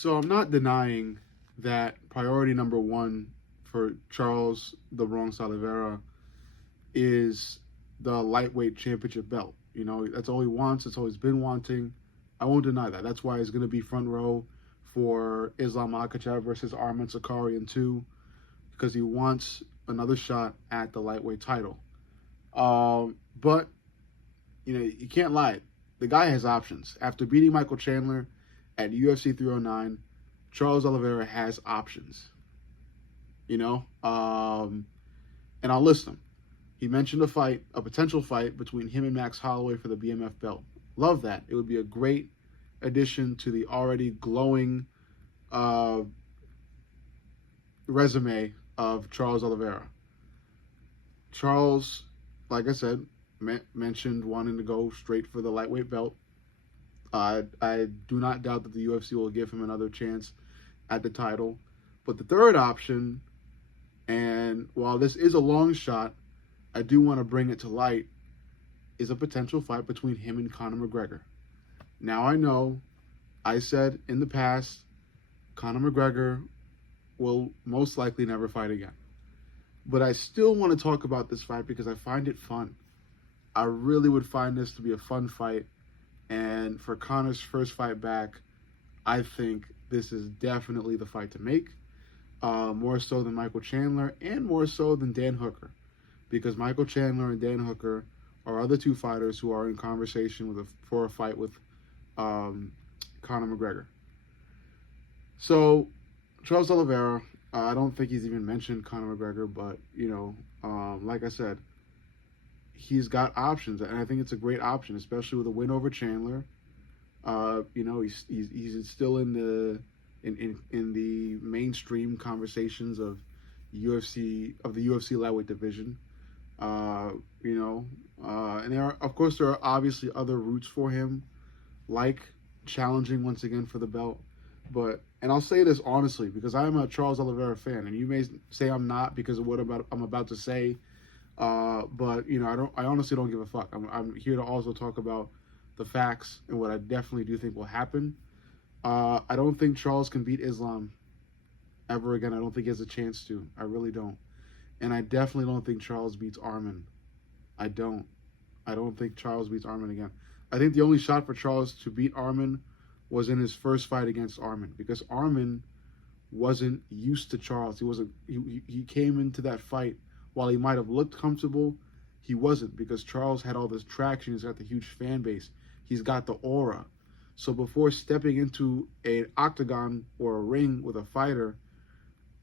So I'm not denying that priority number one for Charles the Bronx Oliveira is the lightweight championship belt. You know, that's all he wants. It's all he's been wanting. I won't deny that. That's why he's going to be front row for Islam Makhachev versus Arman Sakarian too, because he wants another shot at the lightweight title. But you know, you can't lie. The guy has options. After beating Michael Chandler at UFC 309, Charles Oliveira has options. You know, and I'll list them. He mentioned a potential fight between him and Max Holloway for the BMF belt. Love that. It would be a great addition to the already glowing resume of Charles Oliveira. Charles, like I said, mentioned wanting to go straight for the lightweight belt. I do not doubt that the UFC will give him another chance at the title. But the third option, and while this is a long shot, I do want to bring it to light, is a potential fight between him and Conor McGregor. Now I know I said in the past, Conor McGregor will most likely never fight again. But I still want to talk about this fight because I find it fun. I really would find this to be a fun fight. And for Conor's first fight back, I think this is definitely the fight to make. More so than Michael Chandler and more so than Dan Hooker. Because Michael Chandler and Dan Hooker are other two fighters who are in conversation for a fight with Conor McGregor. So, Charles Oliveira, I don't think he's even mentioned Conor McGregor, but, you know, like I said, he's got options, and I think it's a great option, especially with a win over Chandler. You know, he's still in the mainstream conversations of the UFC lightweight division. You know, and there are obviously other routes for him, like challenging once again for the belt. And I'll say this honestly, because I'm a Charles Oliveira fan, and you may say I'm not because of what I'm about to say. But you know, I honestly don't give a fuck. I'm here to also talk about the facts and what I definitely do think will happen. I don't think Charles can beat Islam ever again. I don't think he has a chance to. I really don't. And I definitely don't think Charles beats Arman. I don't think Charles beats Arman again. I think the only shot for Charles to beat Arman was in his first fight against Arman, because Arman wasn't used to Charles. He came into that fight, while he might have looked comfortable, he wasn't, because Charles had all this traction. He's got the huge fan base. He's got the aura. So before stepping into an octagon or a ring with a fighter,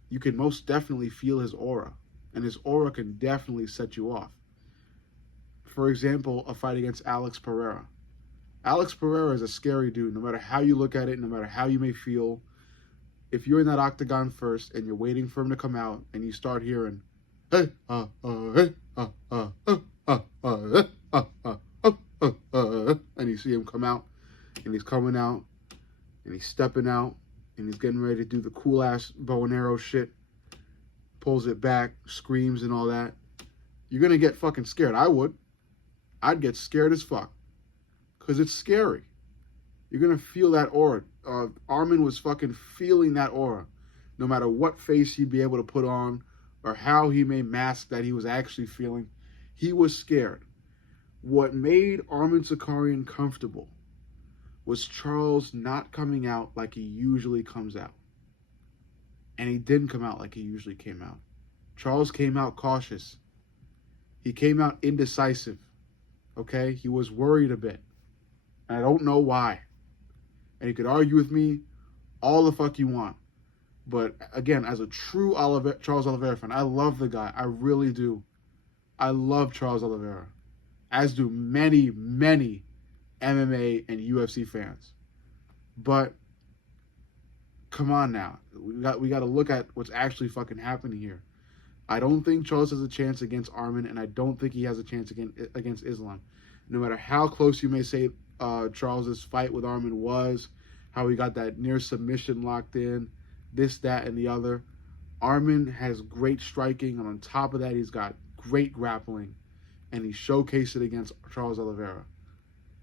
you can most definitely feel his aura. And his aura can definitely set you off. For example, a fight against Alex Pereira. Alex Pereira is a scary dude, no matter how you look at it, no matter how you may feel. If you're in that octagon first and you're waiting for him to come out and you start hearing, hey, and you see him come out, and he's coming out, and he's stepping out, and he's getting ready to do the cool ass bow and arrow shit, pulls it back, screams and all that, you're gonna get fucking scared. I'd get scared as fuck, because it's scary. You're gonna feel that aura. Arman was fucking feeling that aura, no matter what face he'd be able to put on or how he may mask that he was actually feeling. He was scared. What made Arman Sakarian comfortable was Charles not coming out like he usually comes out. And he didn't come out like he usually came out. Charles came out cautious. He came out indecisive. Okay? He was worried a bit. And I don't know why. And you could argue with me all the fuck you want. But again, as a true Charles Oliveira fan, I love the guy. I really do. I love Charles Oliveira. As do many, many MMA and UFC fans. But come on now. We got to look at what's actually fucking happening here. I don't think Charles has a chance against Arman, and I don't think he has a chance against Islam. No matter how close you may say Charles's fight with Arman was, how he got that near submission locked in, this, that, and the other. Arman has great striking, and on top of that, he's got great grappling, and he showcased it against Charles Oliveira.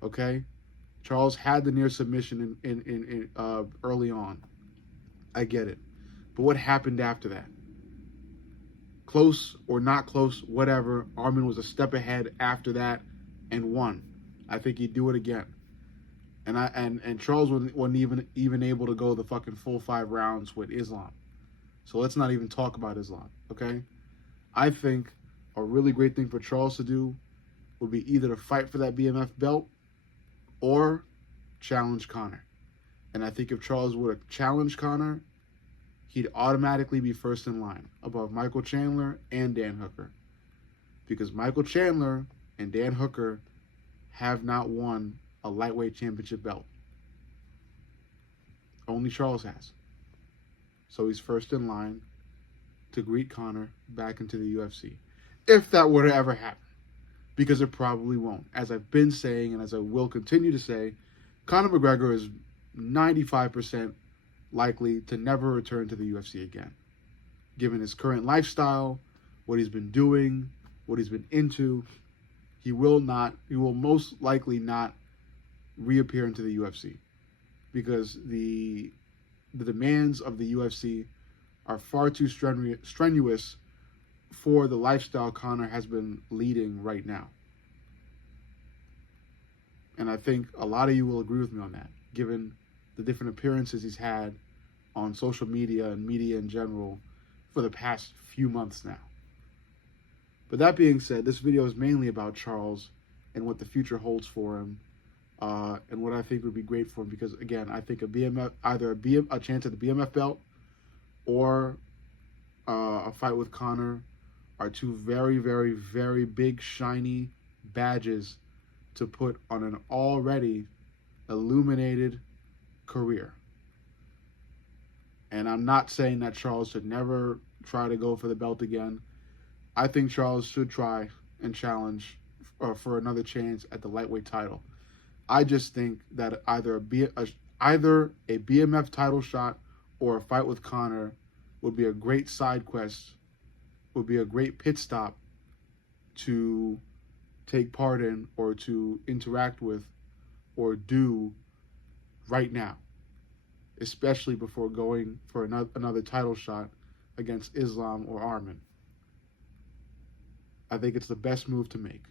Okay, Charles had the near submission in early on. I get it. But what happened after that? Close or not close, whatever. Arman was a step ahead after that and won. I think he'd do it again. And Charles wasn't even able to go the fucking full 5 rounds with Islam. So let's not even talk about Islam, okay? I think a really great thing for Charles to do would be either to fight for that BMF belt or challenge Conor. And I think if Charles would have challenged Conor, he'd automatically be first in line above Michael Chandler and Dan Hooker. Because Michael Chandler and Dan Hooker have not won a lightweight championship belt. Only Charles has. So he's first in line to greet Conor back into the UFC. If that were to ever happen. Because it probably won't. As I've been saying, and as I will continue to say, Conor McGregor is 95% likely to never return to the UFC again. Given his current lifestyle, what he's been doing, what he's been into, he will most likely not reappear into the UFC. Because the demands of the UFC are far too strenuous for the lifestyle Conor has been leading right now. And I think a lot of you will agree with me on that, given the different appearances he's had on social media and media in general for the past few months now. But that being said, this video is mainly about Charles and what the future holds for him, and what I think would be great for him. Because again, I think a chance at the BMF belt or a fight with Conor are two very, very, very big, shiny badges to put on an already illuminated career. And I'm not saying that Charles should never try to go for the belt again. I think Charles should try and challenge for another chance at the lightweight title. I just think that either a BMF title shot or a fight with Conor would be a great side quest, would be a great pit stop to take part in or to interact with or do right now, especially before going for another title shot against Islam or Arman. I think it's the best move to make.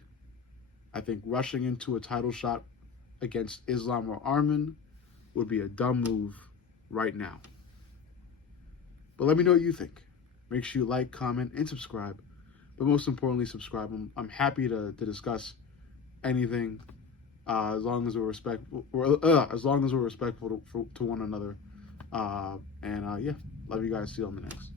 I think rushing into a title shot against Islam or Arman would be a dumb move right now. But let me know what you think. Make sure you like, comment, and subscribe. But most importantly, subscribe. I'm happy to discuss anything as long as we're respectful. As long as we're respectful to one another. Yeah, love you guys. See you on the next.